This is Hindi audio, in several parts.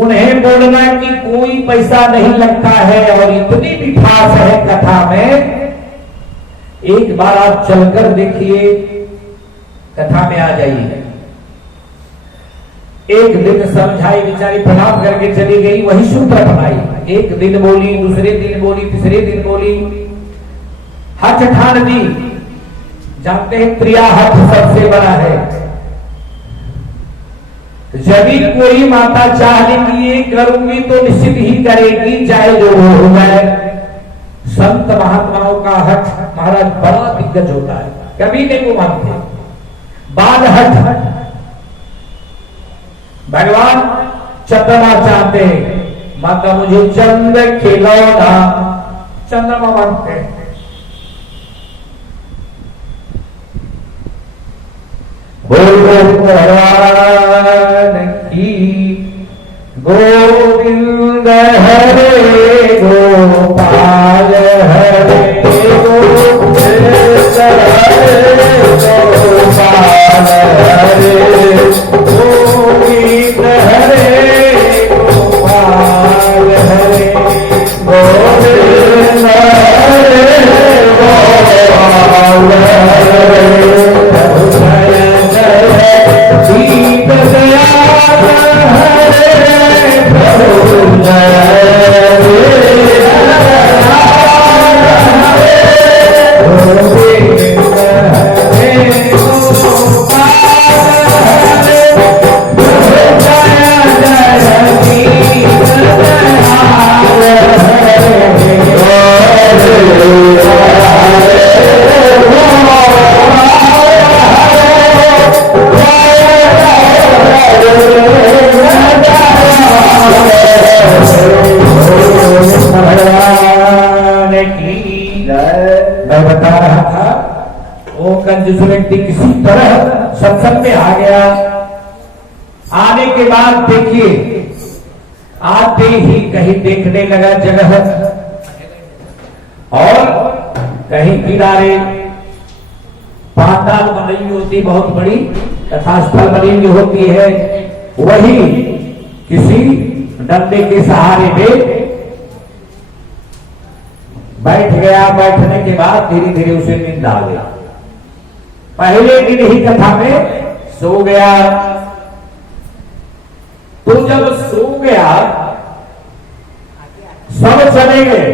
उन्हें बोलना कि कोई पैसा नहीं लगता है और इतनी मिठास है कथा में, एक बार आप चलकर देखिए, कथा में आ जाइए। एक दिन समझाई, बेचारी प्रणाम करके चली गई, वही सूत्र बनाई। एक दिन बोली, दूसरे दिन बोली, तीसरे दिन बोली, हठ ठान दी। जानते हैं क्रिया हठ सबसे बड़ा है। जब भी कोई माता चाह लेगी ये करूंगी तो निश्चित ही करेगी, चाहे जो हो जाए। संत महात्माओं का हठ महाराज बड़ा दिग्गज होता है, कभी नहीं को मानते। बाद हठ भगवान चंद्रमा चाहते हैं, माता मुझे चंद्र खिलौना, चंद्रमा मानते हैं। बोलो भगवान की, गोविंद हरे गोपाल हरे गोविंद हरे गोपाल हरे गोविंद हरे गोपाल हरे गोविंद हरे गोपाल हरे दीप दयाल हरे प्रभु मैं बता रहा था, वो कंजूस व्यक्ति किसी तरह सत्संग में आ गया। आने के बाद देखिए, आते ही कहीं देखने लगा जगह, और कहीं किनारे पाताल बनी होती, बहुत बड़ी कथास्थल बनी हुई होती है, वही किसी डंडे के सहारे में बैठ गया। बैठने के बाद धीरे धीरे उसे नींद आ गया। पहले दिन ही कथा में सो गया। तो जब सो गया, सब चले गए,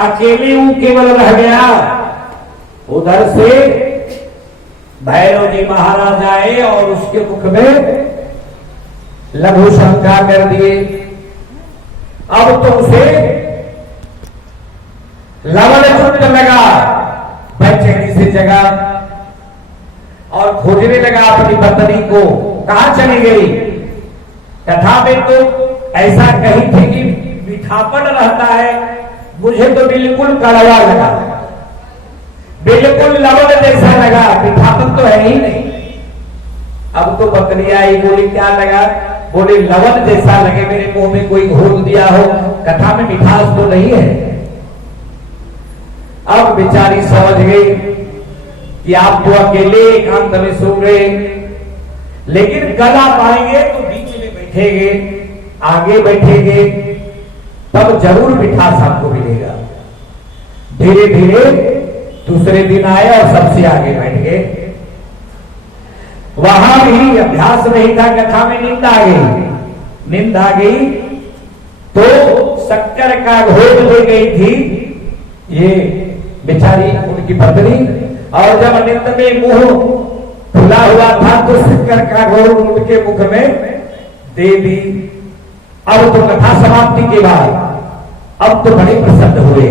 अकेले वो केवल रह गया। उधर से भैरव जी महाराज आए और उसके मुख में लघु शंका कर दिए। अब तो उसे लवण छूट लगा, बेचैनी से जगा और खोजने लगा अपनी पत्नी को, कहां चली गई। कथा में तो ऐसा कही थी कि मीठापन रहता है, मुझे तो बिल्कुल कड़वा लगा, बिल्कुल लवण जैसा लगा, मीठापन तो है ही नहीं। अब तो पत्नी आई, बोली क्या लगा, बोले लवण जैसा लगे, मेरे मुंह में कोई घोल दिया हो, कथा में मिठास तो नहीं है। अब बेचारी समझ गई कि आप तो अकेले एकांत में सो गए, लेकिन कल आप आएंगे तो बीच में बैठेंगे, आगे बैठेंगे, तब जरूर मिठास आपको मिलेगा। धीरे धीरे दूसरे दिन आए और सबसे आगे बैठ गए। वहां भी अभ्यास नहीं था, कथा में नींद आ गई। नींद आ गई तो शक्कर का घोल दे गई थी ये बेचारी उनकी पत्नी, और जब नींद में मुंह खुला हुआ था तो शक्कर का घोल उनके मुख में दे दी। अब तो कथा समाप्ति के बाद अब तो बड़े प्रसन्न हुए,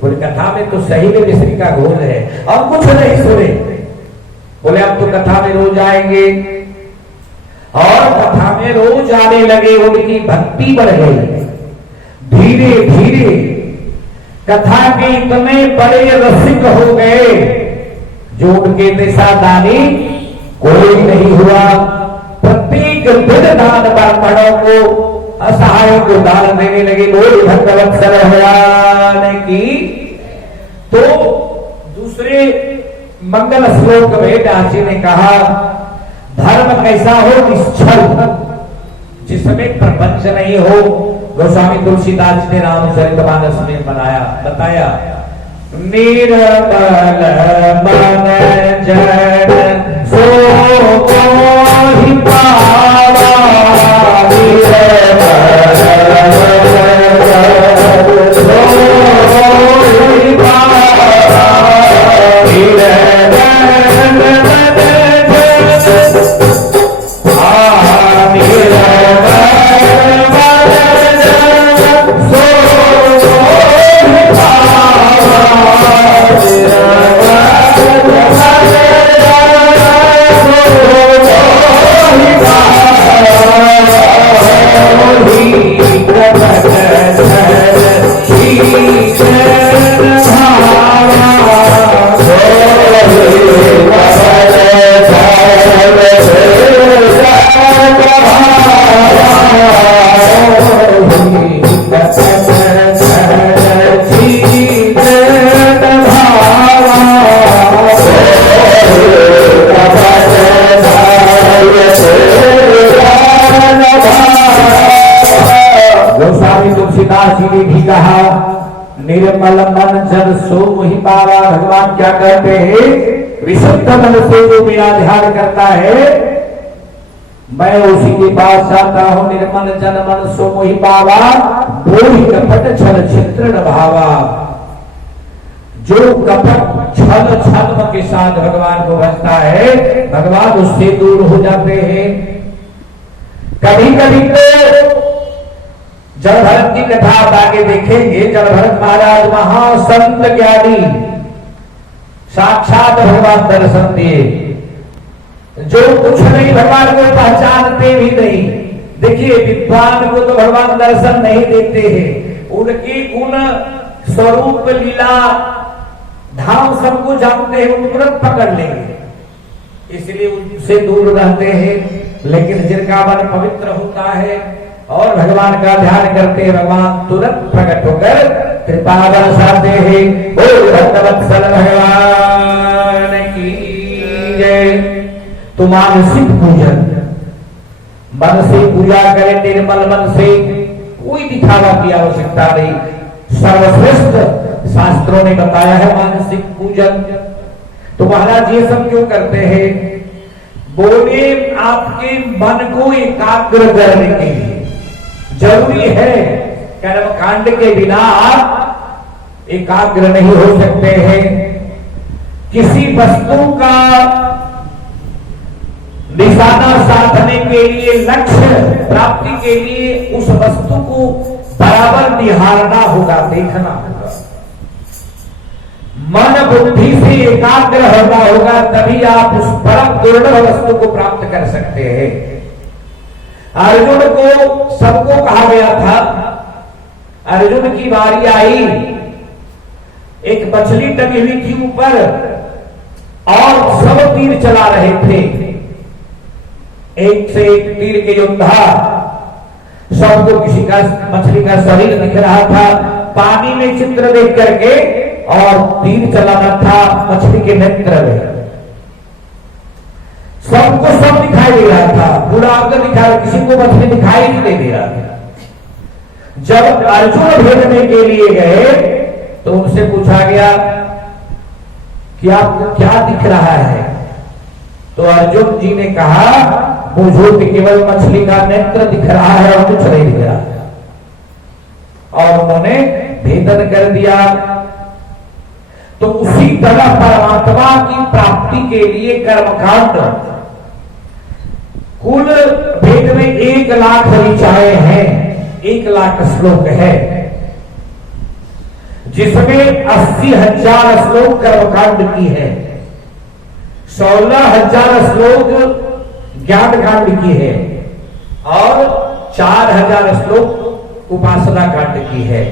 बोले कथा में तो सही में मिश्री का घोल है, अब कुछ नहीं सुने। बोले अब तो कथा में रोज आएंगे, और कथा में रोज आने लगे। उनकी भक्ति बढ़ गई। धीरे धीरे कथा के इतने बड़े रसिक हो गए, जो उनके दिशादानी कोई नहीं हुआ। प्रत्येक दिन दान ब्राह्मणों को, असहायों को दान देने लगे। बोल भक्तवत्सल भगवान की। तो दूसरे मंगल श्लोक में दासी ने कहा, धर्म कैसा हो, निश्चल, जिसमें प्रपंच नहीं हो। गोस्वामी तुलसीदास ने रामचरितमानस में बताया निर्मल मन जन सो मोहि पावा, निर्मल सो मोहि पावा, निर्मल मन जन सो मोहि पावा। भगवान क्या कहते हैं? विशुद्ध मन से जो मेरा ध्यान करता है मैं उसी के पास आता हूं। निर्मल जन मन सो मोहि पावा, बोहि कपट छल छिद्र न भावा। जो कपट छल छल के साथ भगवान को भजता है भगवान उससे दूर हो जाते हैं। कभी कभी तो जल भरत की कथा आप आगे देखेंगे। जल भरत महाराज महासंत ज्ञानी साक्षात भगवान दर्शन दिए, जो कुछ नहीं भगवान को पहचानते भी नहीं। देखिए विद्वान को तो भगवान दर्शन नहीं देते हैं, उनकी गुण स्वरूप लीला धाम सबको जानते हैं, उन तुरंत पकड़ लेंगे, इसलिए उनसे दूर रहते हैं। लेकिन जिनका मन पवित्र होता है और भगवान का ध्यान करते हैं भगवान तुरंत प्रकट होकर कृपा बरसाते हैं। बोल भक्तवत्सल भगवान की जय। तो मानसिक पूजन, मन से पूजा करें निर्मल मन से, कोई दिखावा की आवश्यकता नहीं। सर्वश्रेष्ठ शास्त्रों ने बताया है मानसिक पूजन। तो महाराज ये सब क्यों करते हैं? बोले आपके मन को एकाग्र करने के लिए जरूरी है। कर्मकांड के बिना आप एकाग्र नहीं हो सकते हैं। किसी वस्तु का निशाना साधने के लिए, लक्ष्य प्राप्ति के लिए उस वस्तु को बराबर निहारना होगा, देखना होगा। मन बुद्धि से एकाग्र होना होगा, तभी आप उस परम दुर्लभ वस्तु को प्राप्त कर सकते हैं। अर्जुन को सबको कहा गया था, अर्जुन की बारी आई, एक मछली टंगी हुई थी ऊपर और सब तीर चला रहे थे। एक से एक तीर के योद्धा, सबको किसी का मछली का शरीर दिख रहा था, पानी में चित्र देख करके और तीर चलाना था मछली के नेत्र में। सबको सब दिखाई दे रहा था, पूरा अगर दिखाई, किसी को मछली दिखाई नहीं दे रहा था। जब अर्जुन भेजने के लिए गए तो उनसे पूछा गया कि आपको क्या दिख रहा है? तो अर्जुन जी ने कहा मुझे तो केवल मछली का नेत्र दिख रहा है और कुछ नहीं दिख रहा। और उन्होंने भेदन कर दिया। तो उसी तरह परमात्मा की प्राप्ति के लिए कर्मकांड, कुल वेद में 1,00,000 ऋचाएं हैं, 1,00,000 श्लोक है, जिसमें 80,000 श्लोक कर्मकांड की है, 16,000 श्लोक ज्ञान कांड की है और 4,000 श्लोक उपासना कांड की है।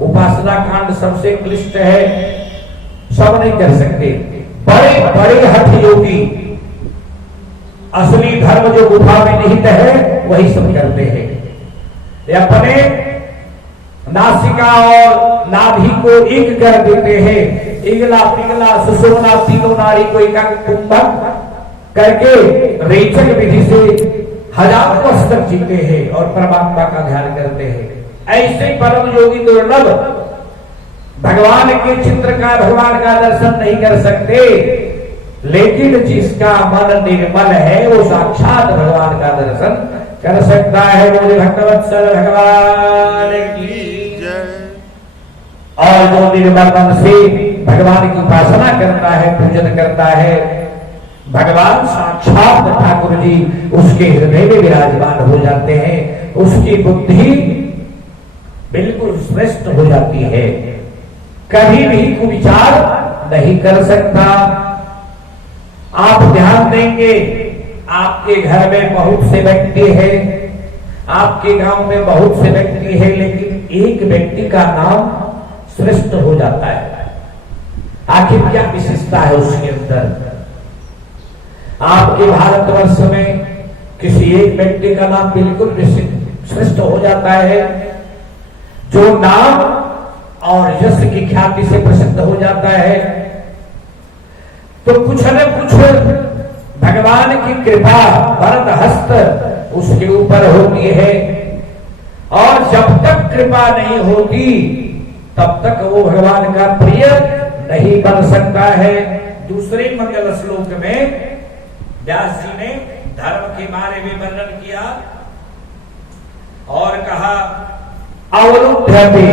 उपासना कांड सबसे क्लिष्ट है, सब नहीं कर सकते। बड़े बड़े हठ योगी, असली धर्म जो गुफा में निहित है वही सब करते हैं। अपने नासिका और नाभि को एक कर देते हैं, इगला पिगला सुषुम्ना तीनों नाड़ी को एक कुंभक करके रेचक विधि से हजारों वर्ष तक जीते हैं और परमात्मा का ध्यान करते हैं। ऐसे परम योगी दुर्लभ भगवान के चित्र का, भगवान का दर्शन नहीं कर सकते, लेकिन जिसका मन निर्मल है वो साक्षात भगवान का दर्शन कर सकता है। बोले भक्तवत्सल भगवान की जय। और जो निर्मल मन से भगवान की उपासना करता है, पूजन करता है, भगवान साक्षात ठाकुर जी उसके हृदय में विराजमान हो जाते हैं, उसकी बुद्धि बिल्कुल श्रेष्ठ हो जाती है, कभी भी कुविचार नहीं कर सकता। आप ध्यान देंगे, आपके घर में बहुत से व्यक्ति हैं, आपके गांव में बहुत से व्यक्ति हैं, लेकिन एक व्यक्ति का नाम श्रेष्ठ हो जाता है। आखिर क्या विशेषता है उसके अंदर? आपके भारतवर्ष में किसी एक व्यक्ति का नाम बिल्कुल श्रेष्ठ हो जाता है, जो नाम और यश की ख्याति से प्रसिद्ध हो जाता है। तो कुछ न कुछ भगवान की कृपा, वरद हस्त उसके ऊपर होती है, और जब तक कृपा नहीं होती तब तक वो भगवान का प्रिय नहीं बन सकता है। दूसरे मंगल श्लोक में व्यास जी ने धर्म के बारे में वर्णन किया और कहा, अवरुद्ध्यते,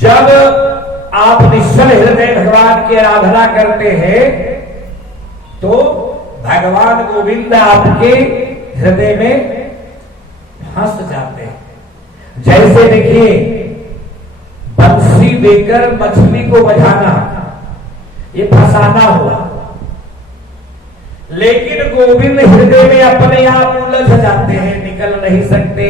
जब आप निश्चल हृदय भगवान की आराधना करते हैं तो भगवान गोविंद आपके हृदय में फंस जाते हैं। जैसे देखिए, बंसी देकर मछली को बझाना, ये फंसाना हुआ, लेकिन गोविंद हृदय में अपने आप उलझ जाते हैं, निकल नहीं सकते।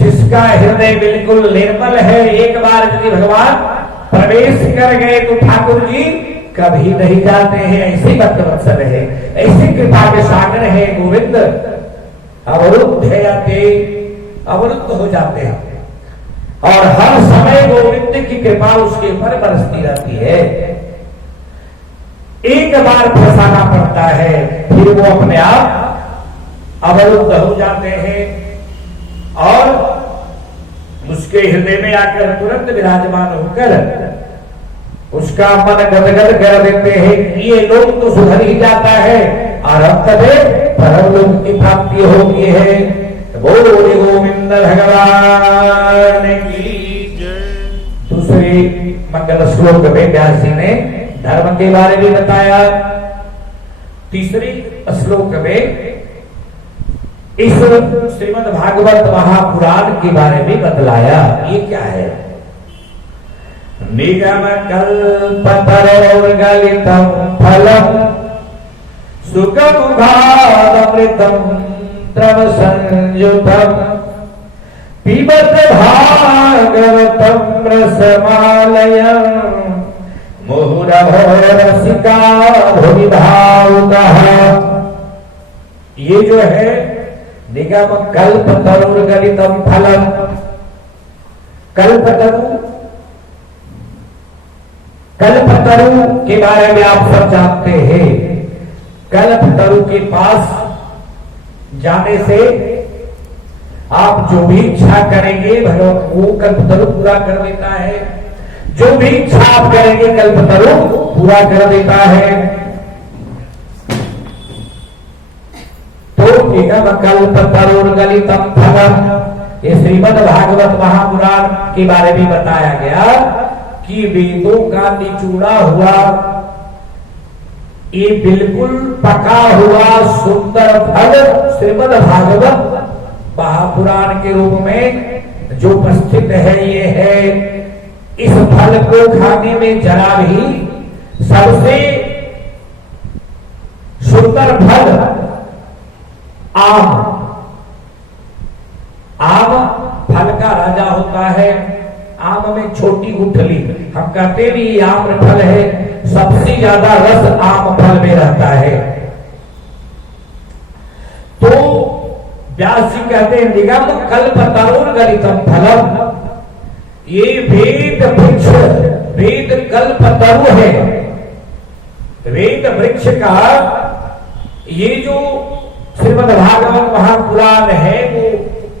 जिसका हृदय बिल्कुल निर्मल है, एक बार यदि भगवान प्रवेश कर गए तो ठाकुर जी कभी नहीं जाते हैं। ऐसे भक्तवत्सल है, ऐसे कृपा के सागर है गोविंद। अवरुद्ध हो जाते हैं और हर समय गोविंद की कृपा उसके ऊपर बरसती रहती है। एक बार फंसाना पड़ता है, फिर वो अपने आप अवरुद्ध हो जाते हैं और उसके हृदय में आकर तुरंत विराजमान होकर उसका मन गदगद कर देते हैं। ये लोग तो सुधर ही जाता है और अंत में परम लोक की प्राप्ति होती है। बोलो गोविंद भगवान की जय। दूसरे मंगल श्लोक में व्यास जी ने धर्म के बारे में बताया। तीसरे श्लोक में इस श्रीमद् भागवत महापुराण के बारे में बतलाया। ये क्या है? निगम कल्पतरोर्गलितं फलम् सुखमुखादमृतं त्रवसंयुतं पिबत भागवतं रसमालयम् मुहुरहो रसिका भुवि भावुकः। ये जो है निगम कल्पतरुर्गलितं फलम्, कल्पतरु के बारे में आप सब जानते हैं। कल्पतरु के पास जाने से आप जो भी इच्छा करेंगे वो कल्पतरु पूरा कर देता है। जो भी इच्छा आप करेंगे कल्पतरु पूरा कर देता है। तो निगम कल्पतरुर्गलितं फलम्, ये श्रीमद् भागवत महापुराण के बारे में बताया गया कि वेदों का निचोड़ा हुआ, ये बिल्कुल पका हुआ सुंदर फल श्रीमद् भागवत महापुराण के रूप में जो उपस्थित है, ये है। इस फल को खाने में जरा भी सबसे सुंदर फल आम फल का राजा होता है। आम में छोटी गुठली, हम कहते भी आम फल है, सबसे ज्यादा रस आम फल में रहता है। तो व्यास जी कहते हैं निगम कल्पतरुर्गलितं फलम्, ये वेद वृक्ष, वेद कल्पतरु है। वेद वृक्ष का ये जो श्रीमद् भागवत महापुराण है वो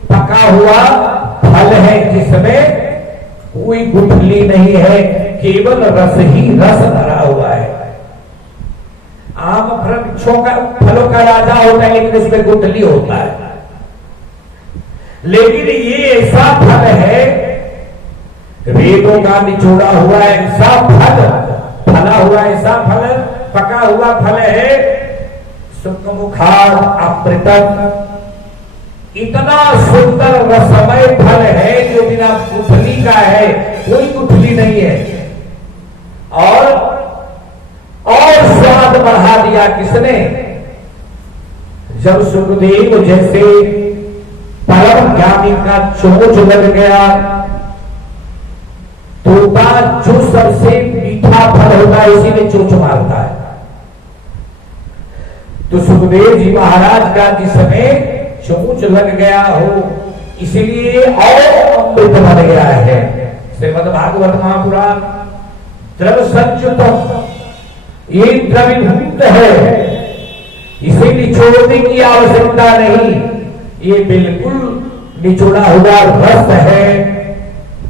पका हुआ फल है जिसमें कोई गुठली नहीं है, केवल रस ही रस भरा हुआ है। आम वृक्षों का फलों का राजा होता है लेकिन उसमें गुठली होता है, लेकिन ये ऐसा फल है, वेदों का निचोड़ा हुआ ऐसा फल, फला हुआ ऐसा फल, पका हुआ फल है, सुखमुखार अमृतम, इतना सुंदर रसमय फल है जो बिना गुठली का है, कोई गुठली नहीं है। और स्वाद बढ़ा दिया किसने? जब सुखदेव जैसे परम ज्ञानी का चोंच लग गया, तोता जो सबसे मीठा फल होता है इसी में चोंच मारता है, तो सुखदेव जी महाराज का जिसमें चोंच लग गया हो इसलिए और अमृत बन गया है। श्रीमद् भागवत महापुराण द्रव संयुतम, ये द्रवीभूत है, इसे निचोड़ने की आवश्यकता नहीं, ये बिल्कुल निचोड़ा हुआ रस है।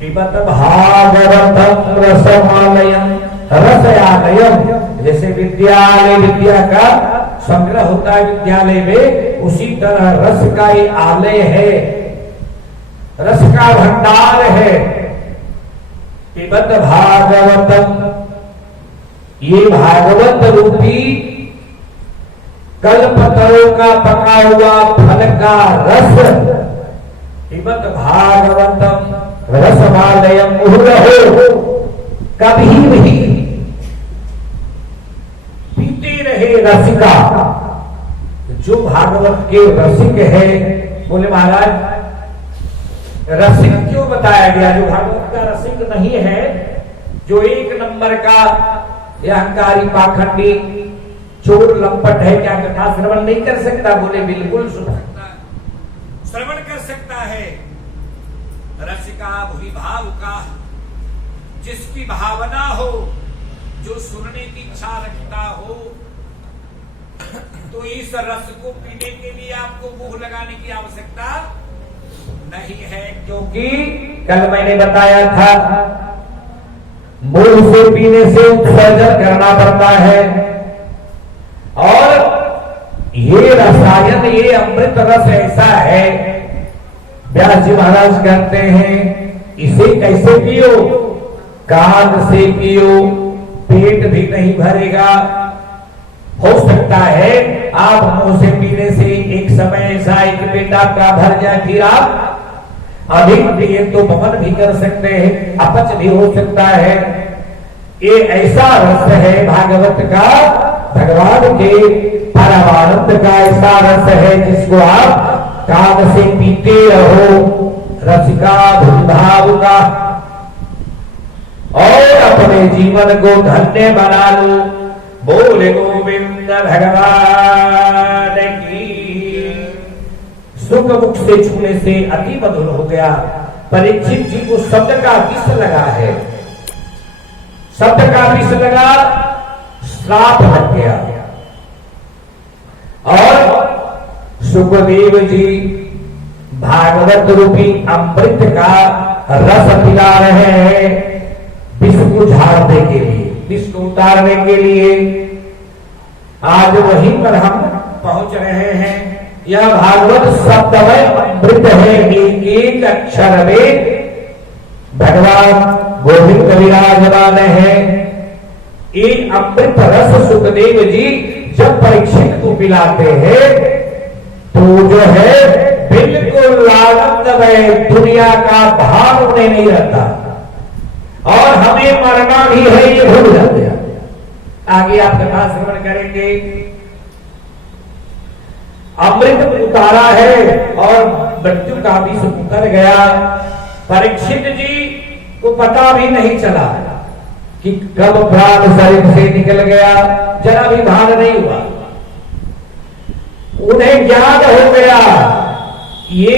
पिबत भागवतम रसमालयम रसयालयम, जैसे विद्यालय विद्या का संग्रह होता है विद्यालय में, उसी तरह रस का ये आलय है, रस का भंडार है। पिबत भागवतम, ये भागवत रूपी कल्पतरों का पका हुआ फल का रस, पिबत भागवतम रसमालयम मुहुरहो, कभी भी पीते रहे रसिका। जो भागवत के रसिक है, बोले महाराज रसिक क्यों बताया गया? जो भागवत का रसिक नहीं है, जो एक नंबर का अहंकारी पाखंडी चोर लंपट है, क्या कथा श्रवण नहीं कर सकता? बोले बिल्कुल सुन सकता, श्रवण कर सकता है। रसिका भूरि भाव का, जिसकी भावना हो, जो सुनने की इच्छा रखता हो, तो इस रस को पीने के लिए आपको मुंह लगाने की आवश्यकता नहीं है, क्योंकि कल मैंने बताया था मुंह से पीने से उत्सर्जन करना पड़ता है, और ये रसायन, ये अमृत रस ऐसा है, व्यास जी महाराज कहते हैं इसे कैसे पियो? कान से पियो, पेट भी नहीं भरेगा। हो सकता है आप मुंह से पीने से एक समय ऐसा एक पेट आपका भर जाए, फिर आप अधिक पिए तो वमन भी कर सकते हैं, अपच भी हो सकता है। ये ऐसा रस है भागवत का, भगवान के परमानंद का ऐसा रस है जिसको आप कान से पीते रहो, रसिका भूभाव का, और अपने जीवन को धन्य बना लो। बोले गोविंद भगवान की। सुख मुख से छूने से अति मधुर हो गया। परीक्षित जी को शब्द का विष लगा है, शब्द का विष लगा, श्राप लग गया, और सुखदेव जी भागवत रूपी अमृत का रस पिला रहे हैं विष को झाड़ने के लिए, विष को उतारने के लिए। आज वहीं पर हम पहुंच रहे हैं। यह भागवत शब्दमय अमृत है, एक एक अक्षर में भगवान गोविंद विराजमान है। एक अमृत रस सुखदेव जी जब परीक्षित को पिलाते हैं तो जो है बिल्कुल आनंदमय, दुनिया का भाव उन्हें नहीं रहता, और हमें मरना भी है ये भूल जाते हैं। आगे आप कथा श्रवण करेंगे। अमृत उतारा है और मृत्यु का भी उतर गया। परीक्षित जी को पता भी नहीं चला कि कब प्राण शरीर से निकल गया, जरा भी भान नहीं हुआ। उन्हें ज्ञान हो गया ये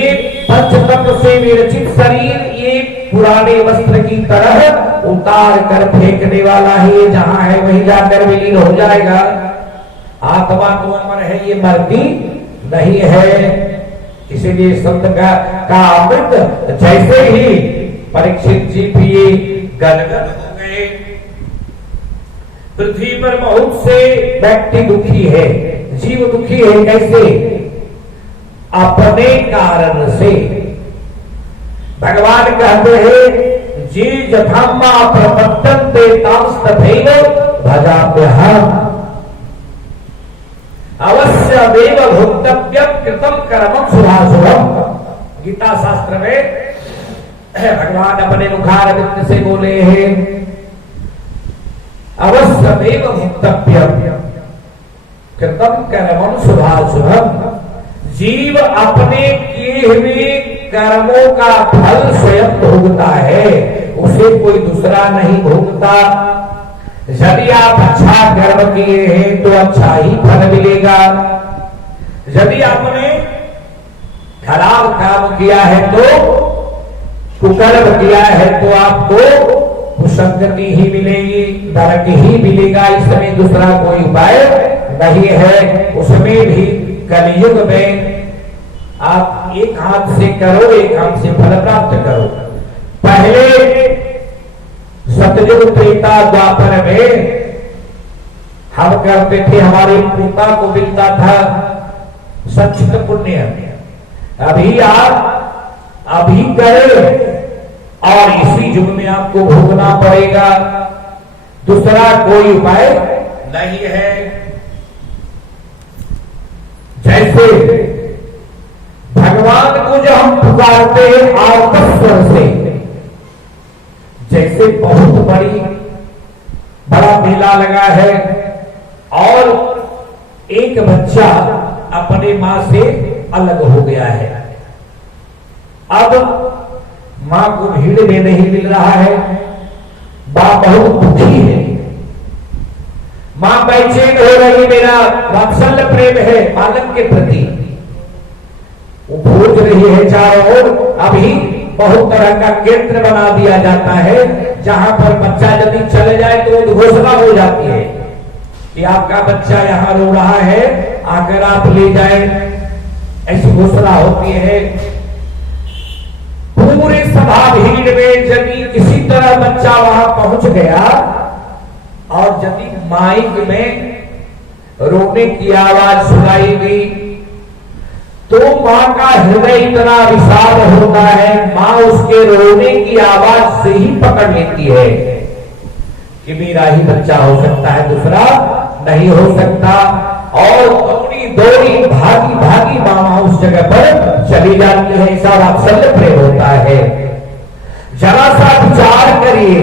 पंचतत्व से विरचित शरीर ये पुराने वस्त्र की तरह उतार कर फेंकने वाला है, जहां है वहीं जाकर विलीन हो जाएगा। आत्मा तो अमर है, ये मरती नहीं है। इसीलिए संत का अमृत जैसे ही परीक्षित जी पिए गदगद हो गए। पृथ्वी पर बहुत से व्यक्ति दुखी है, जीव दुखी है। कैसे? अपने कारण से। भगवान कहते हैं जी जथाम्मा प्रपद्यन्ते तांस्तथैव भजाम्यहम् अवश्य देव भोक्तव्यम कृतम कर्मं शुभाशुभम। गीता शास्त्र में भगवान अपने मुखारविंद से बोले हैं अवश्य देव भोक्तव्यम कृतम कर्मं शुभाशुभम। जीव अपने किए हुए कर्मों का फल स्वयं भोगता है, उसे कोई दूसरा नहीं भोगता। यदि आप अच्छा कर्म किए हैं तो अच्छा ही फल मिलेगा। यदि आपने खराब काम किया है तो कुकर्म किया है तो आपको संगति ही मिलेगी, नरक ही मिलेगा। इसमें दूसरा कोई उपाय नहीं है। उसमें भी कलयुग में आप एक हाथ से करो, एक हाथ से फल प्राप्त करो। पहले सतयुग त्रेता द्वापर में हम करते थे, हमारे पिता को मिलता था संचित पुण्य। अभी आप अभी करें और इसी युग में आपको भोगना पड़ेगा, दूसरा कोई उपाय नहीं है। जैसे भगवान को जो हम पुकारते हैं आर्तस्वर से, जैसे बहुत बड़ा मेला लगा है और एक बच्चा अपने मां से अलग हो गया है। अब मां को भीड़ में नहीं मिल रहा है, मां बहुत दुखी है, मां बेचैन हो रही। मेरा वात्सल्य प्रेम है बालक के प्रति, वो खोज रही है चारों ओर। अभी बहुत तरह का केंद्र बना दिया जाता है जहां पर बच्चा यदि चले जाए तो घोषणा हो जाती है कि आपका बच्चा यहाँ रो रहा है, आकर आप ले जाए, ऐसी घोषणा होती है। पूरे सभा भीड़ में यदि किसी तरह बच्चा वहां पहुंच गया और यदि माइक में रोने की आवाज सुनाई दी तो मां का हृदय इतना विशाल होता है, मां उसके रोने की आवाज से ही पकड़ लेती है कि मेरा ही बच्चा हो सकता है, दूसरा नहीं हो सकता। और दौड़ी दौड़ी भागी भागी मां उस जगह पर चली जाती है। ऐसा वात्सल्य प्रेम होता है। जरा सा विचार करिए,